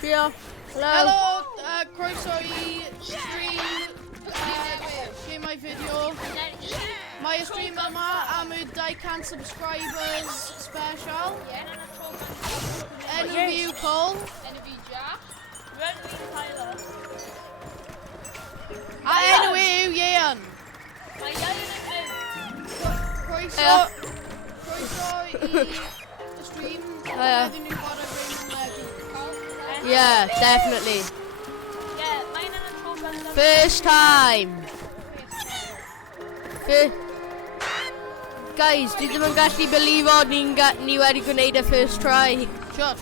Trio. Hello. Hello, croeso i stream, lle mae fideo. Mae y stream yma am y 200 subscribers special. Enw fi yw Cole. Enw fi Jack. Enw fi Tyler. A enw yw Ian. Mae Ian yn mynd. Croeso i y stream. Byddwn ni'n gorau gwneud wedi. Yeah, definitely. Yeah, mae'n yn y tro benda. First time. Guys, dwi ddim yn gallu belifo ni wedi gwneud y first try. Sure.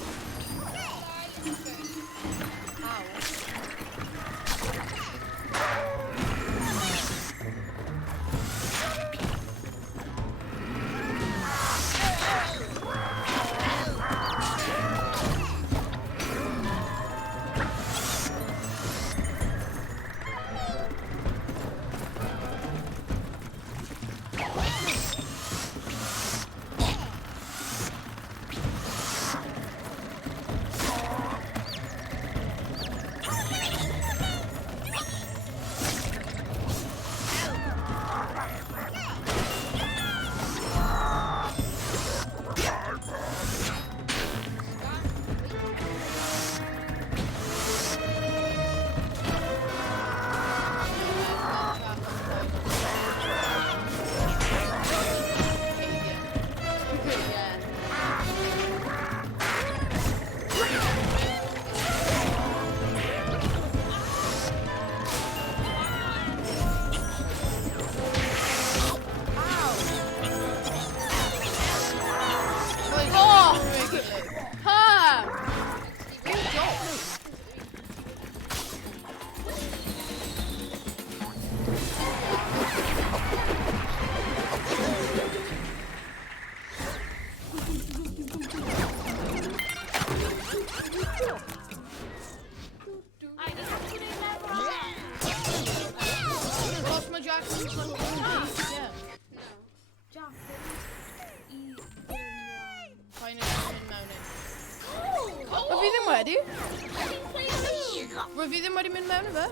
Rwy fi ddim wedi mynd mewn i fe.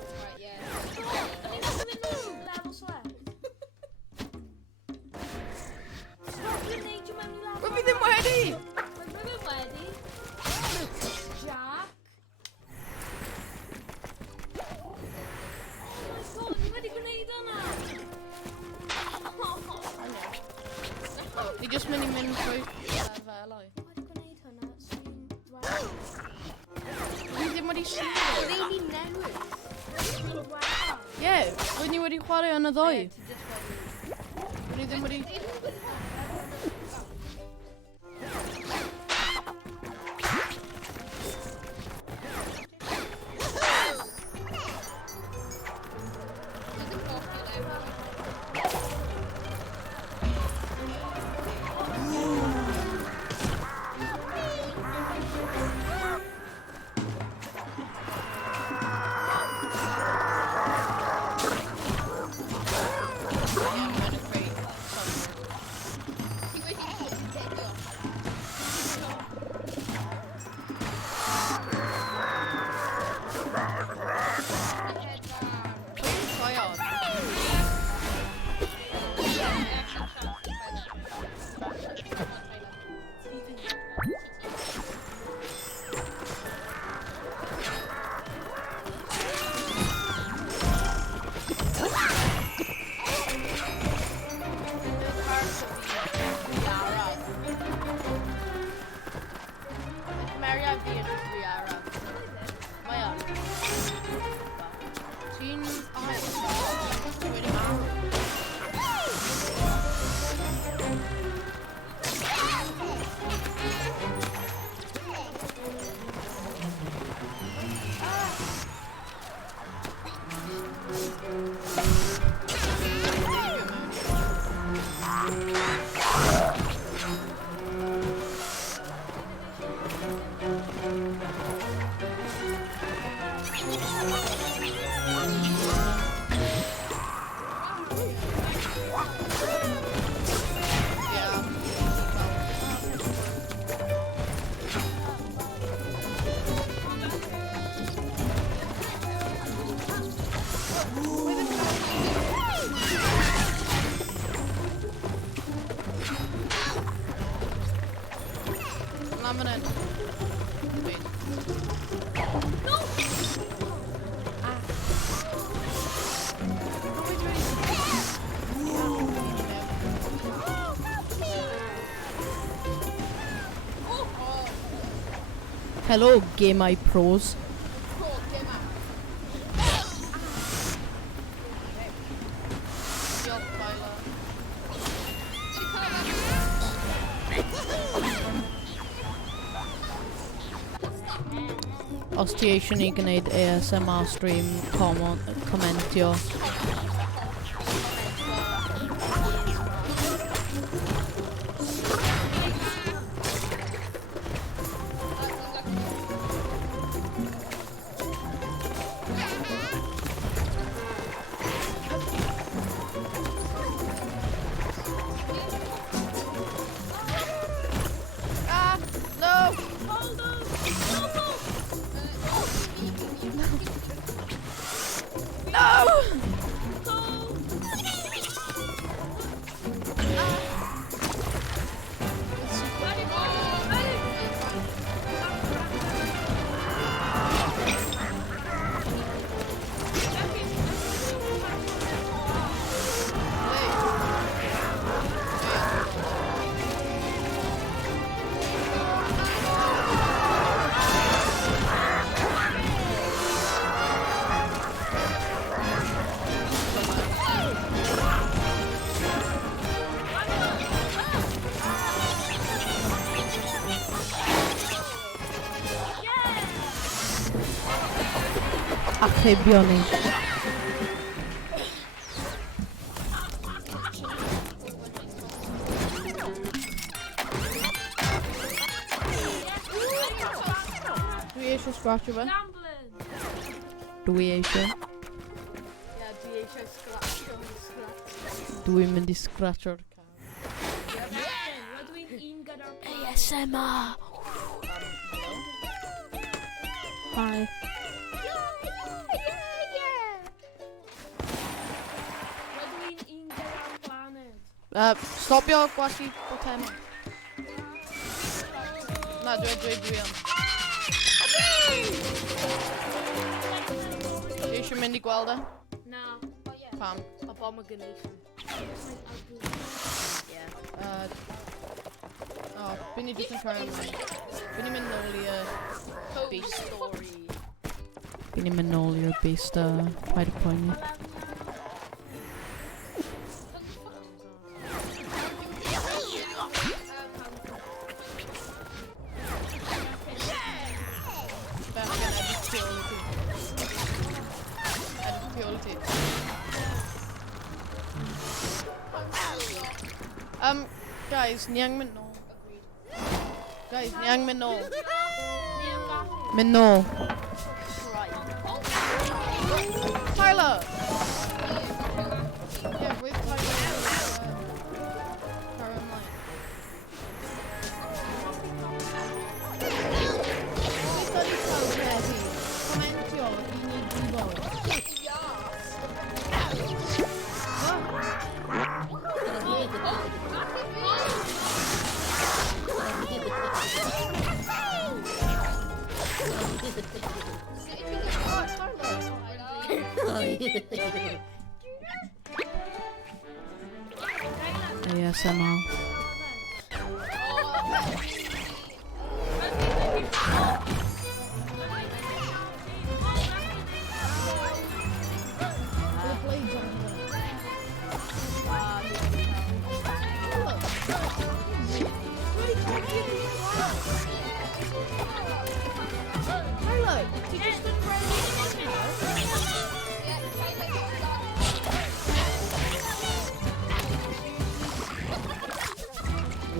Rwy fi ddim wedi! Jack. Oh my god, ni wedi gwneud hwnna. Ni jyst mynd i mynd trwy lefelau. Wedi gwneud hwnna, sy'n dweud. Rwy ddim wedi sy'n. Rili newydd. Ie, rwy ni wedi chwarae yn y ddoi. Rwy ddim wedi... coming in. Wait. No! Hello, Game Eye Pros. Os ti eisiau ni gwneud ASMR stream, commentio. Ah, no! Hold on! Achebion ni. Dwi eisiau scratcho fe. Gambling! Dwi eisiau. Ie, dwi eisiau scratch. Dwi'n mynd i scratcho'r car. Rydw i'n un gyda'r plan. ASMR. Hi. Rydw i'n un gyda'r planet. Stopio gwasi botema. Na, dwi am. Ti eisiau mynd i gweld e? Na. Pam? Abomination. Fi'n ni jyst yn try am. Fi'n ni'n mynd nôl i Beast Story. Fi'n ni'n mynd nôl i'r beast, paid y poeni. Guys, ni ang mynd nôl. Guys, ni ang mynd nôl. Mynd nôl. Tyler! Yeah, with Tyler. Current line. Commentio, i ni gwybod. ASMR. Tyler, ti just yn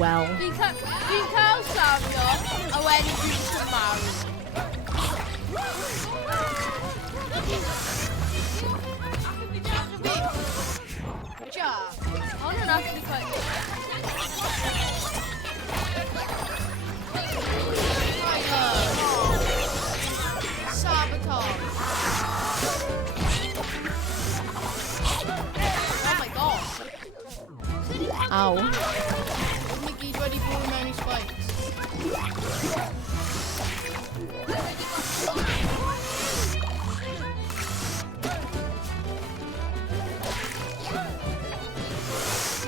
Well. Fi'n cael safio, a wedyn dwi'n tymaru. Ja, hon yn actually quite good. Sabotage. Oh my god. Ow. Oedden ni gyd wedi bwrw mewn i spikes.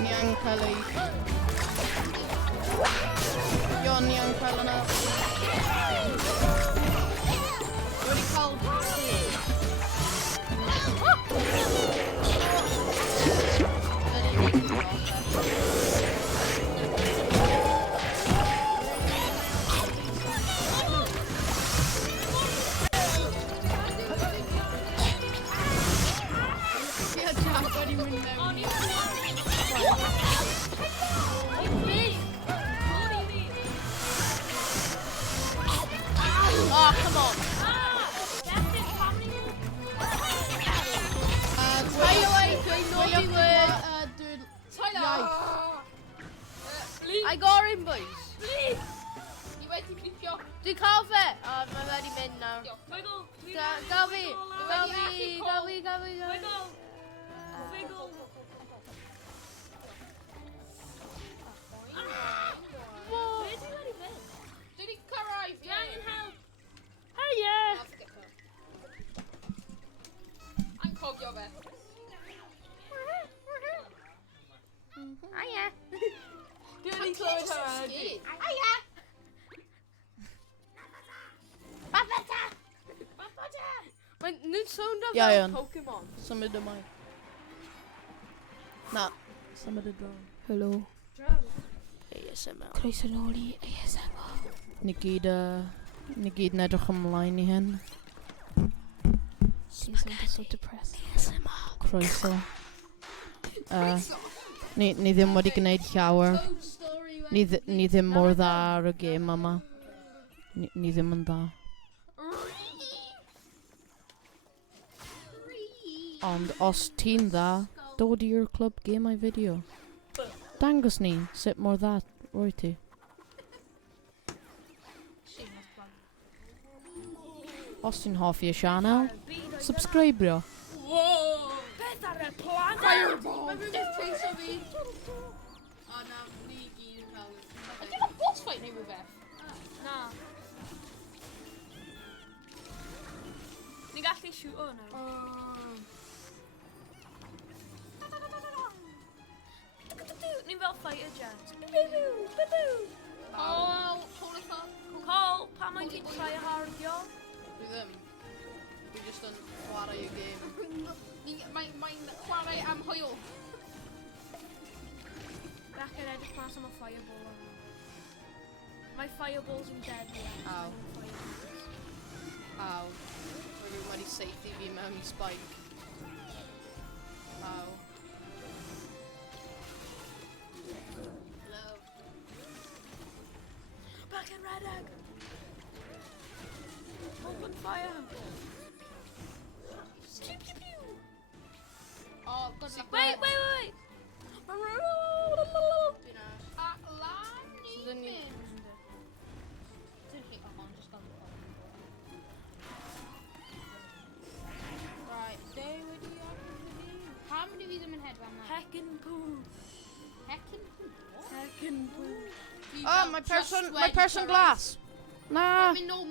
Niang Kelly. You're Niang Kelly now. What do you call Yeah, Jack, what do you mean now? Oh, come on. Naughty word. Dude. Tyler! I got him, boys. Please! You wait till you go. Do cover. I'm already in now. Wiggle! Gavi. Wiggle! Wiggle! Where's he already been? Did he arrive? Young and help! Hiya. I'm called your best. Hiya. Really close her head. Men nu zo'n Ja, wel Jan. Pokémon. Some of the mic. Nah. Some of the drum. Hello. ASMR. Croeso ASMR. Ni gyd yn edrych ymlaen i hyn. She's so depressed. ASMR. Croeso. Ni ddim wedi gwneud llawer. Ni ddim mor dda ar y gêm yma. Ni ddim yn dda. Ond os ti'n dda, dod i'r clwb gemau fideo. Dangos ni sut mor dda rwy ti. Os ti'n hoffi y sianel, subscribio. Whoa! Beth ar y plan? Fireball! Mae'n rhywbeth please o fi. O na, ni gyd yn cael. Ydy yna boss fight neu rhywbeth? Na. Ni'n gallu shoot o nawr. Ni'n fel fighter jets. Oh, hold us up. Cole, pa mae'n ti'n try hardio? Dwi ddim. Dwi just yn chwarae y gêm. Mae'n chwarae am hwyl. Becca edrych mas am y fireball yma. Mae fireballs yn deadly. Aw. Aw. Mae rhywun wedi seithi fi mewn I spike. Aw. Back in red egg. Open fire. Pew, pew, pew. Oh, good luck. Wait. Right, How many of these are in head right now? Heckin' poo. Heckin' poo. Oh, my person glass. Nah. Min nôl.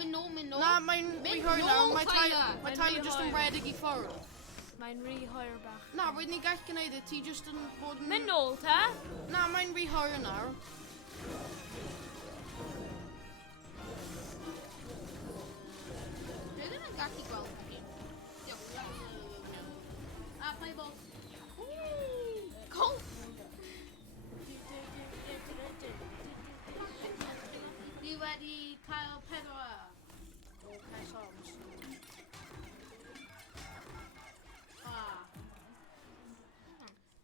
Nah, mae'n rhy nawr. Mae Tyler just yn redig I ffwrdd. Mae'n rhy hwyr bach. Na, roedd ni gall gwneud ti just yn bod yn... Mynd nôl, te? Na, mae'n rhy hwyr nawr. Dwi ddim yn gallu gweld chi. A fireball. Cole! Dwi wedi cael pedwar. O, cael songs.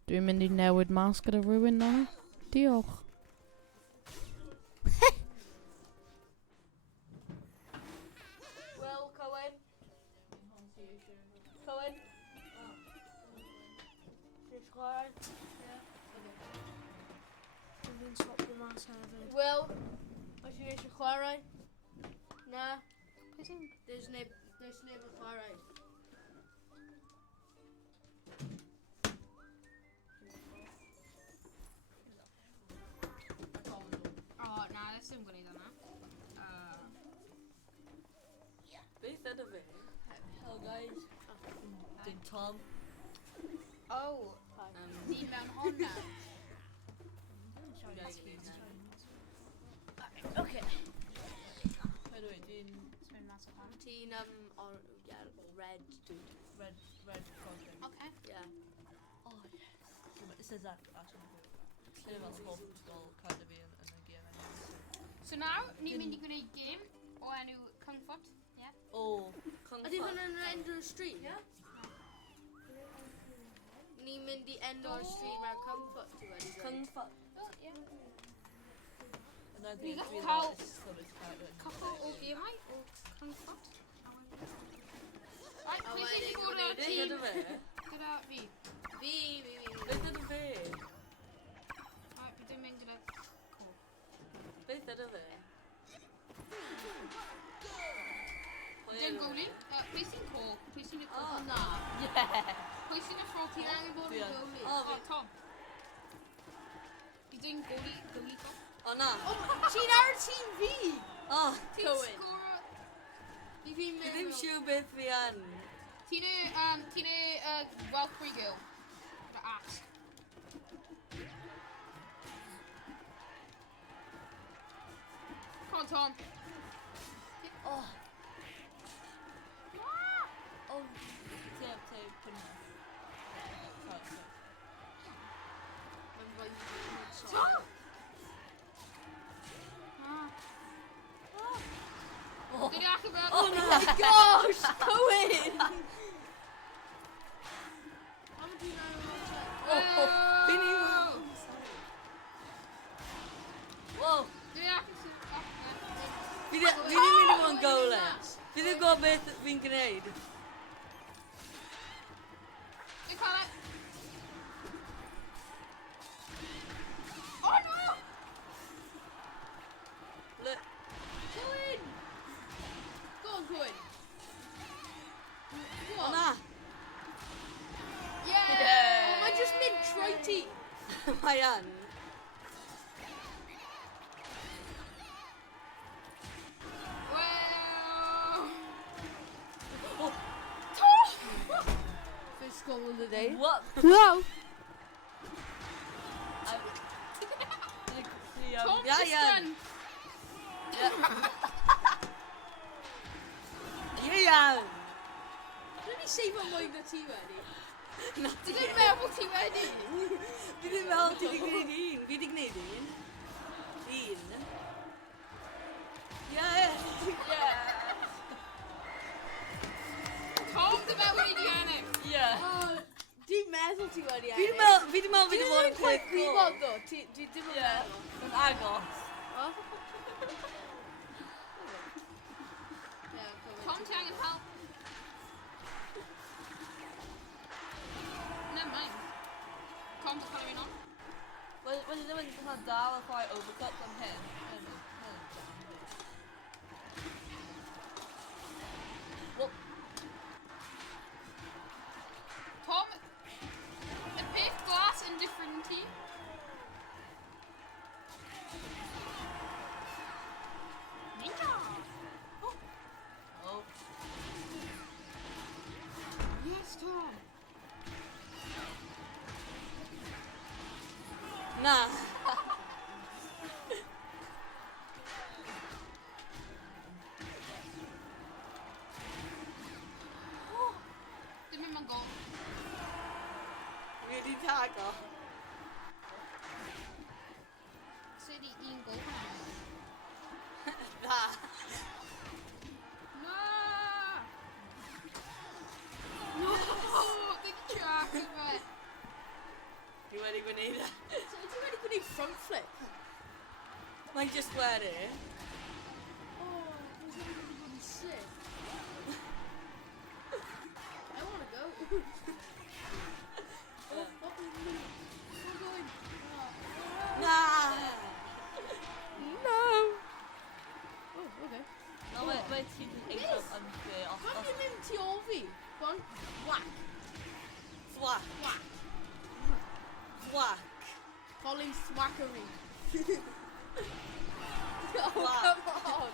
Dwi'n mynd I newid mas gyda rhywun nawr. Diolch. Will, Cohen. Cohen. Just chwarae. Dwi'n swapio mas hefyd. Will, os ti eisiau chwarae? Na. There's neb yn chwarae. O, na, nes ddim gwneud yna. Wedyn Tom. Oh, di mewn honna. Okay. By the way, dwi'n Spin mas o hon. Ti'n or red dude. red project. Okay. Yeah. Oh yes. This is actually good. Kind of fel hospital kind of fi yn y gêm anyway. So nawr, ni'n mynd i gwneud gêm o enw Comfort. Yeah. Oh, Ydy hwnna'n end o'r stream? Yeah. Ni'n mynd i end o'r stream ar Comfort ti wedi dweud. Comfort. Oh, yeah. And then Ni dwi'n gael cael Coffer o gemau o Comfort. Right, A pwy sy'n wedyn gwrdd o'r gwneud Beth tîm ydw fe? gyda fi? Fi. Beth ydw fe? Right, fi ddim mynd gyda co. Beth ydw fe? Dim gowli. Pwy sy'n co? Pwy sy'n y co? Oh. Na. Yeah. Pwy sy'n y ffro ti angen bod Fi yn yn. gowli? O, fi- Tom. Fi ddim gowli Tom. O na. Ti'n ar y tîm fi. Oh, Ti'n Cywir. sgoro... Fi fi ddim siŵr beth fi yn. Ti'n y Welfrey Girl. The ass. Come on, Tom. Oh. Oh, te pwnnw. Tom! Oh. Did you actually go? Oh no. my gosh, Cohen! Oh, fi ni... Whoa. Did you actually Fi ddim mynd i fod yn gowlen. Fi ddim gwybod beth fi'n gwneud. You call it? Oh no! Look. Cohen! Go on, Cohen. Go O on. na. Yeah! Mae'n just mynd trwy ti. Mae yn. Well... Oh, First goal of the day. what? No. Tom Ja, just ja. done. Ie iawn. Dwi'n ni seifo mwy na ti wedi. Na Ti ddim meddwl ti wedi? Fi ddim meddwl ti wedi gwneud un. Fi wedi gwneud un. Un. Yes. Tom, dy meddwl wedi ennill. Yeah. Dwi'n meddwl ti wedi Fi wedi meddwl fi wedi bod yn quite quick goal. gwybod ddo. Dwi ddim yn Yeah. meddwl. Yn agos. Oh. Yeah, Tom, ti angen help. Never mind. Tom's following on. Wedi ddim yn cael dal y chwaith overcut am hyn. Wel, Tom, y peth glas yn different team. Ninja! oh. Yes, Tom. Na. Dim yn gol. Fi wedi tago. Sut i un gol hwnna? Na. No! No! Dim track o fe. Fi wedi gwneud e. So, ti wedi gwneud front flip? Mae'n just wedi. Oh, was that really good and sick? I want to go. Oh, what was me? We're going. Na. No. Oh, okay. No, mae ti'n eithaf yn fi. Pan dwi'n mynd tu ôl fi? Go on. Whack. Thwack. Whack. Thwack. Colin Swackery. Oh, Whack. come on.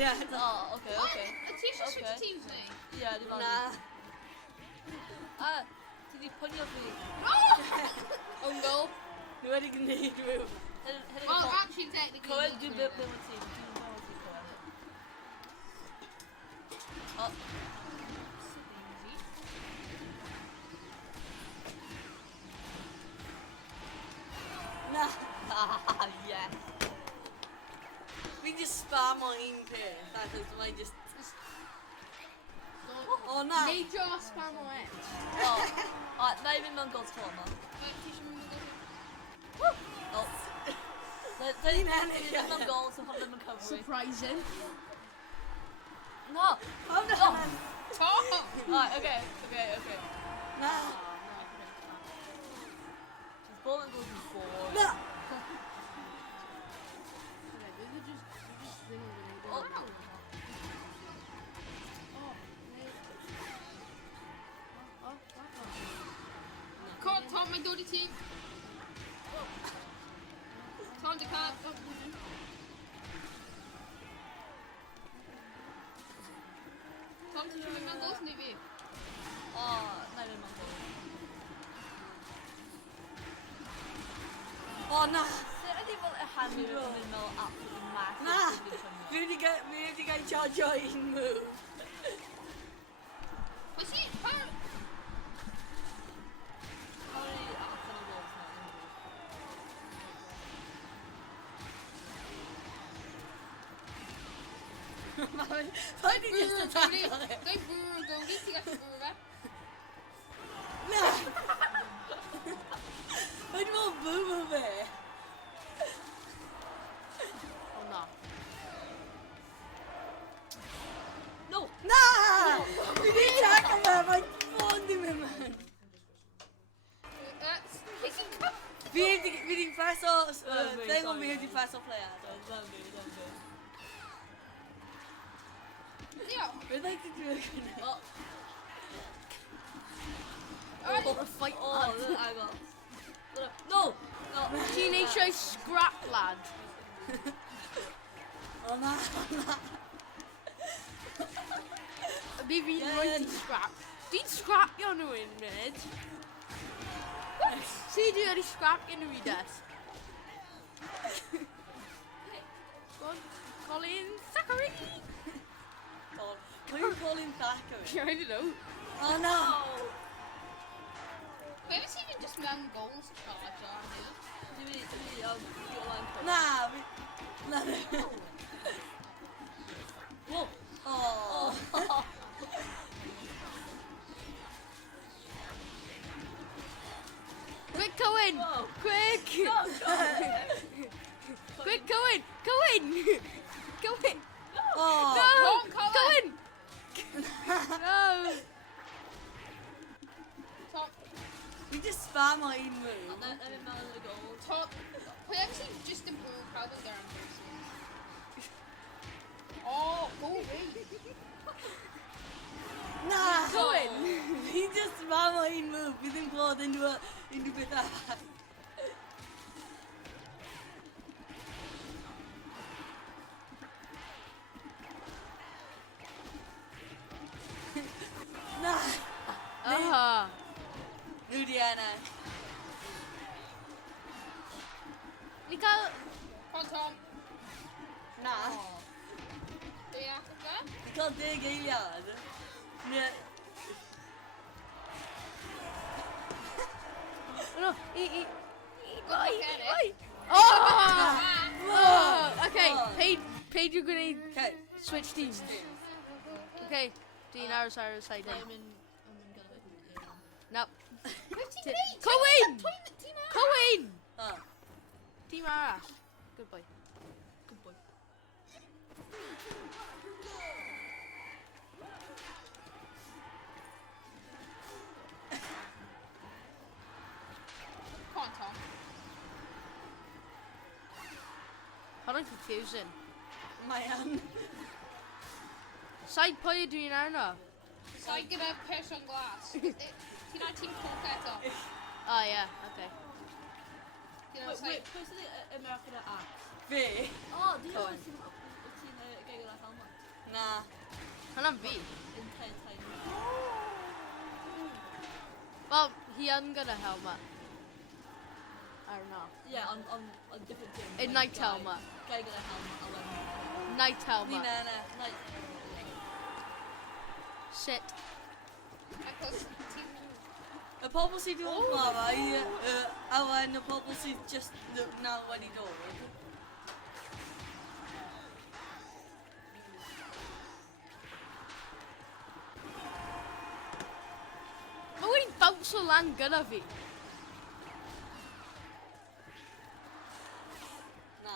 Yeah. Oh, okay, okay. Letitia switched Okay. teams with me. Yeah, di ba? Nah. Did you put your feet? Own goal. Nu er det gneet med. Well, actually, technically. Coed, not du really. bit penalty. Du penalty, Coed. Oh. Nah. Yes. Vi just spam og en pære. Der er sådan, mig just... Åh nej. Need your spam on it. Oh. Not even on goals for man. Letitia, remember that? Oh. They didn't on goals, so have them recovery. Surprising. No. Kom da, Nå. mand. Tom! Alright, okay. Nah. She's ball and goes before. Nah. Okay, these are just things that Oh. Come on, Tom, my dirty team. Tom, the cat. Tom, did you remember those maybe? Oh, not even on goals. Åh nej. Ser du det var han med med absolut massive Nah. position. Vil de gerne charge en move? Was he? How? How many Arsenal goals now? Hvad er det næste Goalie. tanker? Go Brewer, goalie. Take out Brewer. Nej. Hvad er det for boomer med? Oh no. No. Nej. Vi kan ikke takke mig. Hvad får det med, mand? That's kicking cup. Vi er de første år. Tænk om vi er de første år player. Yeah. Ved du ikke, det er kunne? Oh, fight. Oh, look, I got. No. No. Teenage scrap lad. Åh nej. Maybe Yeah, right yeah. in scrap. Din scrap you're nu in mid. See du er scrap in i das. Go on, Colin Zachary. Kan you call him back? I don't know. Oh no. Maybe it's even just man goals charge on it. Do we your line coach? Nej, vi... Nej. Whoa. Åh. Quick, go in. Whoa. Quick. Quick, go in. Go in. Go in. Åh. No. Colin. Go in. No. Tom, Vi just spammer en move. Let me mail the goal. Tom. We actually just improve probably their Oh, go away. Nej. Go in. Vi just spammer en move. Vi den prøver den du vil have. Nej. Nu Diana. Vi kan... Come on, Tom. Nej. Yeah, okay. Vi kan det ikke helt gjøre. Men No, Oi. Oh! Okay, Paige, you're gonna okay. switch teams. Okay, Dean, Cyrus, side in. I'm in Galway. No. Team Go in! Go in! Ah. Team Arash. Good boy. Good boy. Come on, Tom. How confusing. Man. Side player doing Arna. So I get a piss on glass. Team Coquette up. Oh yeah, okay. You know, Wait, it's like, who's the American axe? Ve. Oh, do you know Cohen. what's in Gaelic helmet? Hwnna'n fi. Entire time. Well, he hadn't got a helmet. I don't know. Yeah, on different teams. A like night Guy- helmet. Guy got a helmet, and then Night Ni helmet. na. night. Shit. Achos ti'n... Y pobl sydd wedi chwarae, a wen y pobl sydd just nawr wedi dod. Mae wedi bounce o lan gyda fi. Na.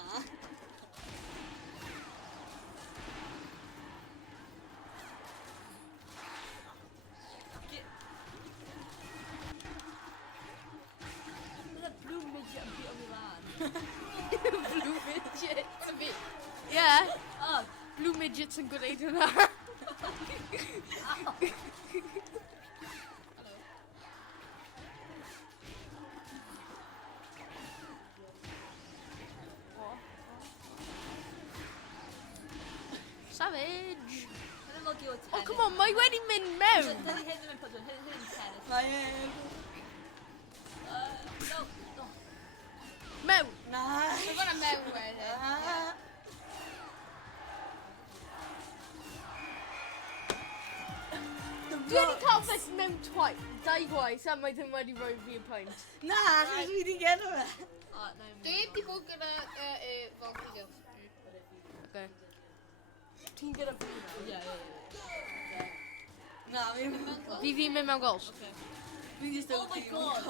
There's a blue midget and Peter Milan. Blue midget. Yeah. Oh, Blue midgets yn gwneud hwnna. Savage. and then they'll do a Oh, 10. come on, mae wedi mynd mewn. Then he hit them and put them hit him 10. Mae e... No. Mewn. Na. Mae fan'na mewn wedyn. Na. Dwi wedi cael beth mewn dau gwaith a mae ddim wedi rhoi fi y pwynt. Na, chos fi wedi gen o fe. No, Dwi heb di bod gyda Valkyrie. Okay. Ti'n gyda fi? yeah. Na, fi'n... Fi fi'n mynd mewn gols. Okay. Fi'n just Oh my God.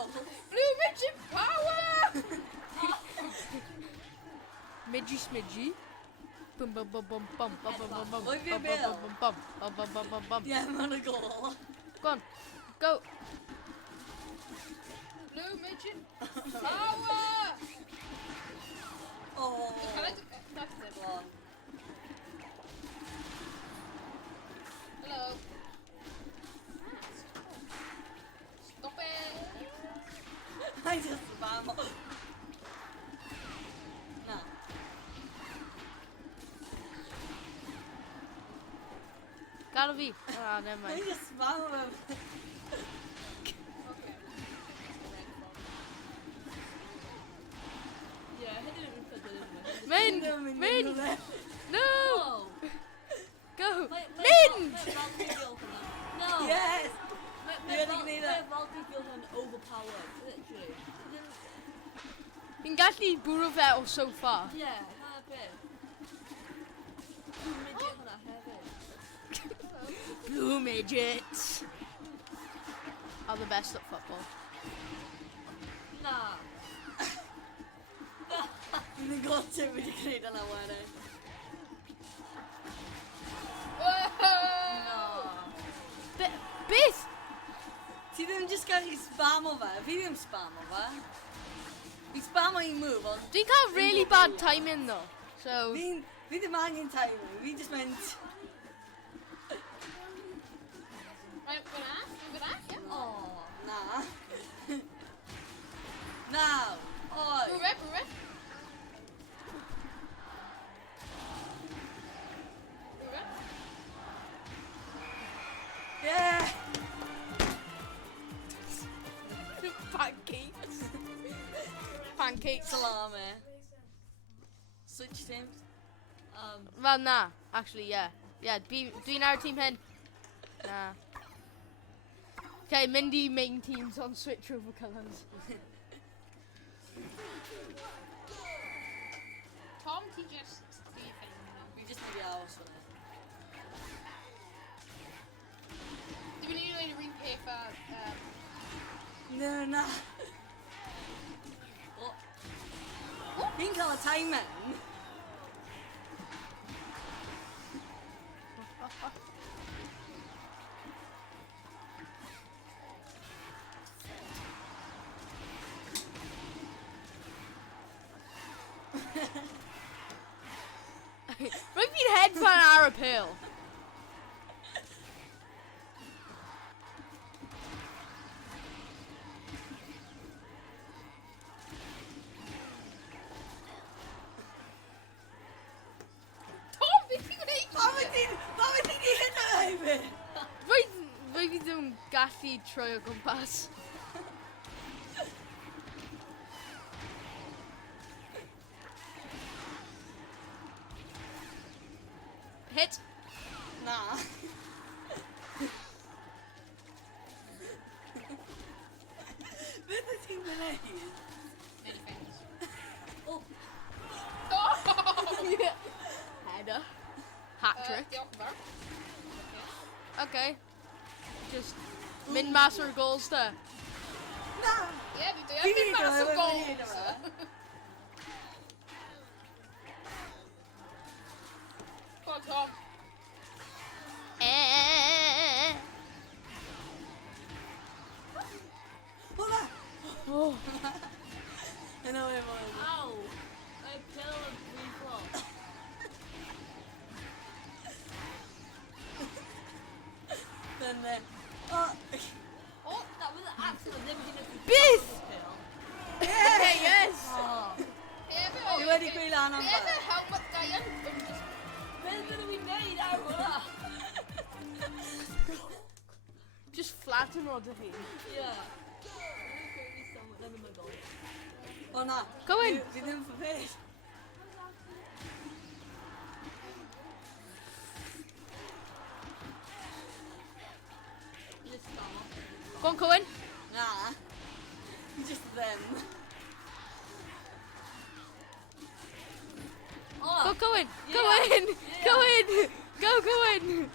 Blue Midget Power! Midgy smidgy. Bum bum bum bum bum bum bum bum bum Oi, fi bum Bill. bum bum bum bum bum bum bum. Ie, mae'n y gol. Go on. Go. Blue Midget Power! O. Can I do... That's it. Hello. Stop it! I just spam o. Na. Gada fi. Ah, never I mind. just spam o fe. Yeah, hit him and put them in. Mynd! Mynd! No! Oh. Go! Mynd! Mynd! No! Yes! Mae Dwi wedi gwneud e. Valkyrie feels yn overpowered, literally. Fi'n gallu bwrw fe o so far. Yeah, hwnna bit. Blue midget hwnna hefyd. Blue midgets are the best at football. Nah. Fi'n gwybod ti wedi gwneud yna wedyn. No. Beth? Ti ddim just gallu spam o fe. Fi ddim spam o fe. Fi spam o un move, ond Dwi'n cael really bad timing though. So, fi ddim angen timing. Fi just mynd... Right, good ass, yeah? Oh. Na. Now. Oi. Brew it, brew it. Brew it. Yeah. pancakes. Pancakes. Salami. Switch teams. Well, nah. Actually, yeah. Yeah, dwi'n ar tîm hyn. Nah. Okay, Mindy main teams on switch over colours. Tom, ti just... Stephen. Fi just mynd i aros fan hyn. Dwi'n mynd i wneud yr un peth a... No, na. Fi'n cael y timing. Rhaid fi'n hedfan ar y pil. Tom, beth ti'n gwneud? Pam wyt ti'n hyn o chdi troi o gwmpas. Hit. Na. Beth wyt ti'n gwneud? Many things. O, Oh! Header. Hat trick. Diolch yn fawr. Okay. Just min mas o'r goals da. na! Ie, fi dwi Fi yn mynd mas o wedi gols. gwneud yma. Go on, Tom. Hwna! Oh. Yna fe fod. Ow! I killed a reflux. Dyna. O! Oh, that was an accident. Never did it. Beth? Yes! Yes! Oh. Dwi wedi gweud lan am Fi efo fa. helmet da yan. Beth did we need? I will. Just flatten o dy hi. Yeah. Let me go. O na. Go in. Fi ddim ffyfes. Just stop. Go on, Cohen. Na. Just them. Oh. Go, Cohen. Yeah. Cohen. Yeah. Cohen. Go, Cohen.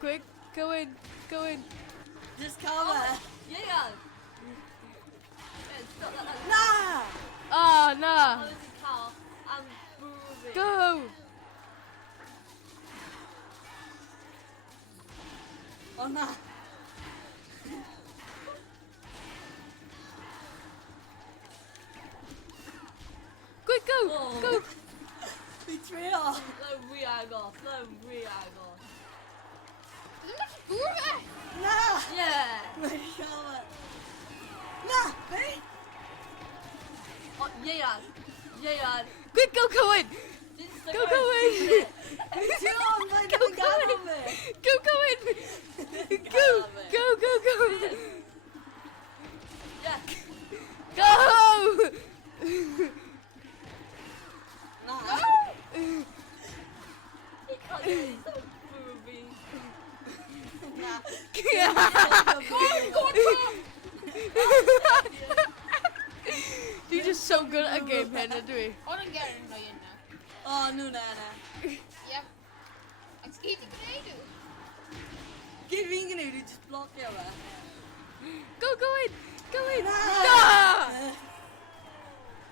Quick, go in. Go in. Just cover. Yeah, yeah. Stop that. Na! Oh, no. Honestly, Carl, I'm moving. Go. O na. Quick, go. Oh. Go. Fi trio. The re-agos. The re-agos. Ddim yn gŵr fe. Na! Yeah. Wedi cover. Na! Be? Oh, yeah, yeah. Yeah, yeah. Quick, go, Cohen. This is Go, Cohen. Ti on, mae'n Go, ddim yn gadw Cohen. fi. Go, Cohen. Go. Go, go, go. Yeah. Go. Na. He can't do it. So moving. Na. Go on, Tom. You're just so good at a game, Henna, do we? O'n yn gerin nhw yun na. O, nhw na na. Yep. Ac gyd i gwneud nhw. Gyd fi'n gwneud yw just blocio fe. Go, go in. Go in. Na! Ah!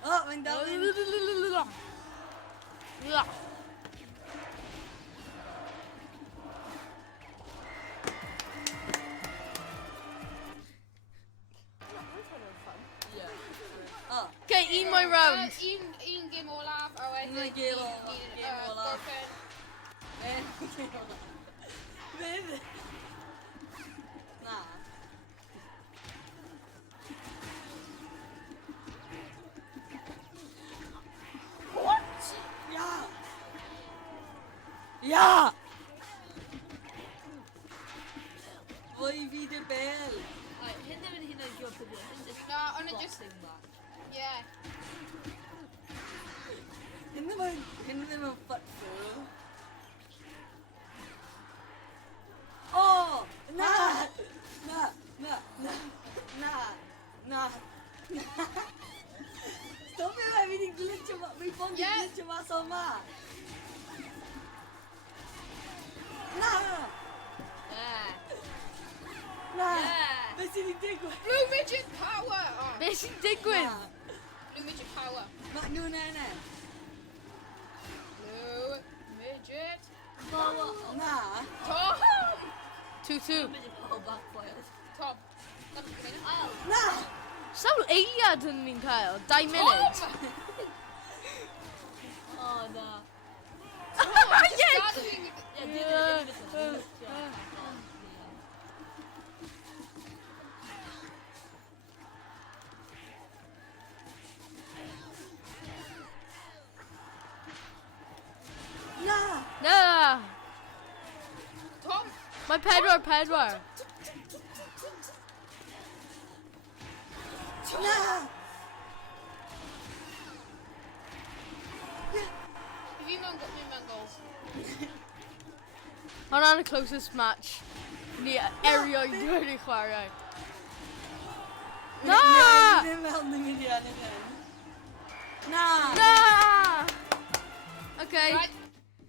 O, mae'n dal yn... Yeah. O, Okay, my round. Un gym olaf, a wedyn... Un gêm olaf, gêm olaf. gorffen. Fydd. Na. What? Ja! Ja! Fwy fi dy bel. Alright, hyn ddim yn hyn o'r job ydy. Hyn just Na, o'n i just... boxing that. Yeah. Hyn ddim yn ffut through. O! Na! Na! Na! Na! Na! Na! Na! Stopio fe, fi di glitcho ma... Mi ffond di Ie. glitcho mas o ma! Na! Yeah. Na! Yeah. Be sy'n di digwydd? Blue Midget Power! Oh, Be sy'n digwydd? Na. Blue Midget Power. Ma nhw na na. Blue Midget... Na. Tom! 2-2. Oh, backfired. Tom. That's what I'm I'll... Na! Sawl eiliad yn ni'n cael? 2 munud? Tom! Oh, no. Yes! Gathering... Yeah, do this. Yeah. Na! No! Mae pedwar. Na! Fi mewn goals. Hwnna'n y closest match ni erioed wedi chwarae. Na! Ddim fel ni mynd i ennill hyn. Na! Na! Okay. Right.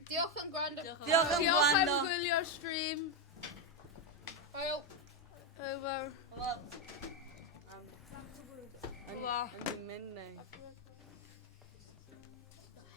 Diolch yn gwrando. Diolch Diolch am gwrando. gwylio'r stream. Hwyl. Over. Wel, Over.